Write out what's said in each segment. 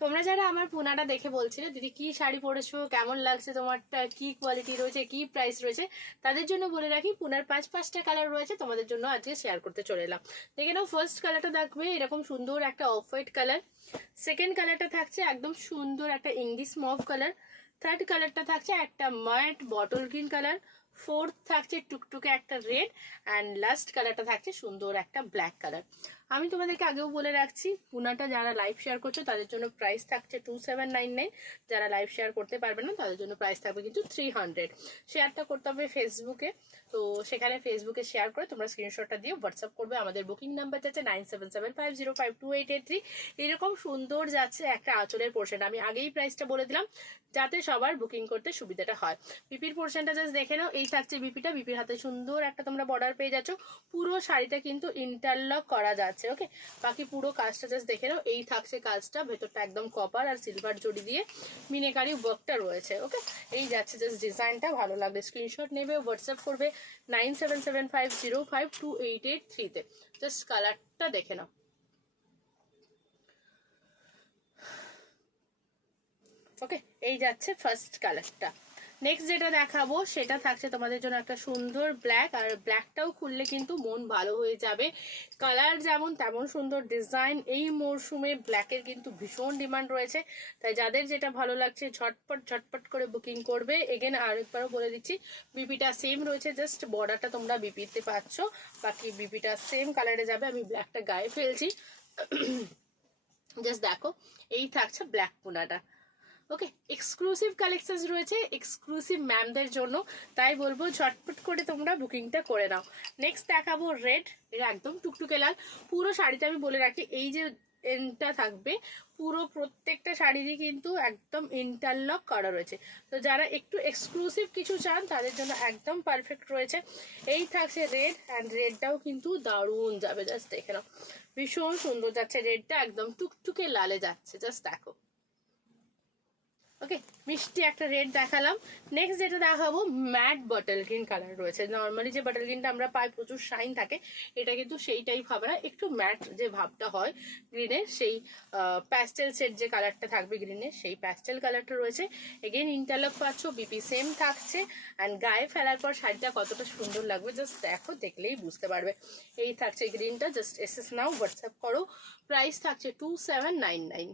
তোমরা যারা আমার পুনাটা দেখে বলছিলে দিদি কি শাড়ি পরেছো, কেমন লাগছে, তোমারটা কি কোয়ালিটি রয়েছে, কি প্রাইস রয়েছে, তাদের জন্য বলে রাখি পুনার পাঁচটা কালার রয়েছে, তোমাদের জন্য আজকে শেয়ার করতে চলে এলাম। দেখে নাও, ফার্স্ট কালারটা দেখবে এরকম সুন্দর একটা অফ হোয়াইট কালার। সেকেন্ড কালারটা থাকছে একদম সুন্দর একটা ইংলিশ মভ কালার। থার্ড কালারটা থাকছে একটা matte bottle green colour. Fourth থাকছে টুকটুকে একটা রেড। অ্যান্ড লাস্ট কালারটা থাকছে সুন্দর একটা ব্ল্যাক কালার। আমি তোমাদেরকে আগেও বলে রাখছি, পুনাটা যারা লাইভ শেয়ার করছো তাদের জন্য প্রাইস থাকছে 2799। যারা লাইভ শেয়ার করতে পারবে না তাদের জন্য প্রাইস থাকবে কিন্তু 300। শেয়ারটা করতে হবে ফেসবুকে। তো সেখানে ফেসবুকে শেয়ার করে তোমরা স্ক্রিনশটটা দিয়ে হোয়াটসঅ্যাপ করবে। আমাদের বুকিং নাম্বার যাচ্ছে 9775052883। এরকম সুন্দর যাচ্ছে একটা আঁচলের পোর্শন। আমি আগেই প্রাইসটা বলে দিলাম যাতে সবার বুকিং করতে সুবিধাটা হয়। বিপির পোর্শনটা জাস্ট দেখে নাও, এই থাকছে বিপিটা। বিপির হাতে সুন্দর একটা তোমরা বর্ডার পেয়ে যাচ্ছ। পুরো শাড়িটা কিন্তু ইন্টারলক করা যাচ্ছে। ওকে, বাকি পুরো কাজটা জাস্ট দেখে নাও। এই থাকছে কাজটা, ভেতরটা একদম কপার আর সিলভার জড়ি দিয়ে মিনেকারি ওয়ার্কটা রয়েছে। ওকে, এই যাচ্ছে জাস্ট ডিজাইনটা। ভালো লাগলে স্ক্রিনশট নেবে, হোয়াটসঅ্যাপ করবে 9775052883-তে। জাস্ট কালারটা দেখে নাও। ওকে, এই যাচ্ছে ফার্স্ট কালারটা। নেক্সট যেটা দেখাবো সেটা থাকছে তোমাদের জন্য একটা সুন্দর ব্ল্যাক। আর ব্ল্যাকটাও খুললে কিন্তু মন ভালো হয়ে যাবে। কালার যেমন তেমন সুন্দর ডিজাইন। এই মরশুমে ব্ল্যাকের কিন্তু ভীষণ ডিমান্ড রয়েছে, তাই যাদের যেটা ভালো লাগছে ঝটপট ঝটপট করে বুকিং করবে। এগেন আরেকবারও বলে দিচ্ছি, বিপিটা সেম রয়েছে, জাস্ট বর্ডারটা তোমরা বিপিতে পাচ্ছ, বাকি বিপিটা সেম কালারে যাবে। আমি ব্ল্যাকটা গায়ে ফেলছি, জাস্ট দেখো। এই থাকছে ব্ল্যাক পুনাটা। ওকে, এক্সক্লুসিভ কালেকশন রয়েছে এক্সক্লুসিভ ম্যামদের জন্য, তাই বলবো ঝটপট করে তোমরা বুকিংটা করে নাও। নেক্সট দেখাবো রেড। এটা একদম টুকটুকে লাল। পুরো শাড়িটা আমি বলে রাখি, এই যে এন্ডটা থাকবে পুরো প্রত্যেকটা শাড়িরই কিন্তু একদম ইন্টারলক করা রয়েছে। তো যারা একটু এক্সক্লুসিভ কিছু চান তাদের জন্য একদম পারফেক্ট রয়েছে। এই থাকছে রেড, অ্যান্ড রেডটাও কিন্তু দারুণ যাবে। জাস্ট দেখে নাও, ভীষণ সুন্দর যাচ্ছে। রেডটা একদম টুকটুকে লালে যাচ্ছে, জাস্ট দেখো। ওকে, মিষ্টি একটা রেড দেখালাম। নেক্সট যেটা দেখাবো ম্যাট বটল গ্রিন কালার রয়েছে। নর্মালি যে বটল গ্রিনটা আমরা পাই প্রচুর শাইন থাকে, এটা কিন্তু সেই টাইপ হবে না, একটু ম্যাট যে ভাবটা হয় গ্রিনের, সেই প্যাস্টেল সেট যে কালারটা থাকবে গ্রিনের, সেই প্যাস্টেল কালারটা রয়েছে। এগেন ইন্টারলক পাচ্ছ, বিপি সেম থাকছে। অ্যান্ড গায়ে ফেলার পর শাড়িটা কতটা সুন্দর লাগবে জাস্ট দেখো, দেখলেই বুঝতে পারবে। এই থাকছে গ্রিনটা, জাস্ট এসএস নাও, হোয়াটসঅ্যাপ করো। প্রাইস থাকছে 2799।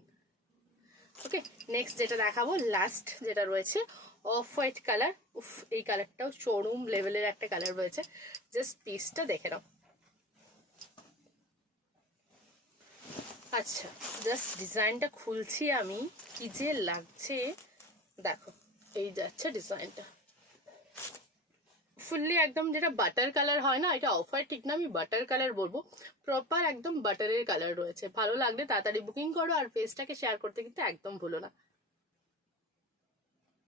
ওকে, নেক্সট যেটা দেখাবো লাস্ট যেটা রয়েছে অফ হোয়াইট কালার। উফ, এই কালারটাও শোরুম লেভেলের একটা কালার রয়েছে। জাস্ট পিসটা দেখে নাও। আচ্ছা, জাস্ট ডিজাইনটা খুলছি আমি, কি যে লাগছে দেখো। এই যাচ্ছে ডিজাইনটা ফুললি একদম, যেটা বাটার কালার হয় না, এটা অফ হোয়াইট ঠিক না, আমি বাটার কালার বলবো। প্রপার একদম বাটারের কালার রয়েছে। ভালো লাগলে তাড়াতাড়ি বুকিং করো, আর পেজটাকে শেয়ার করতে কিন্তু একদম ভুলো না।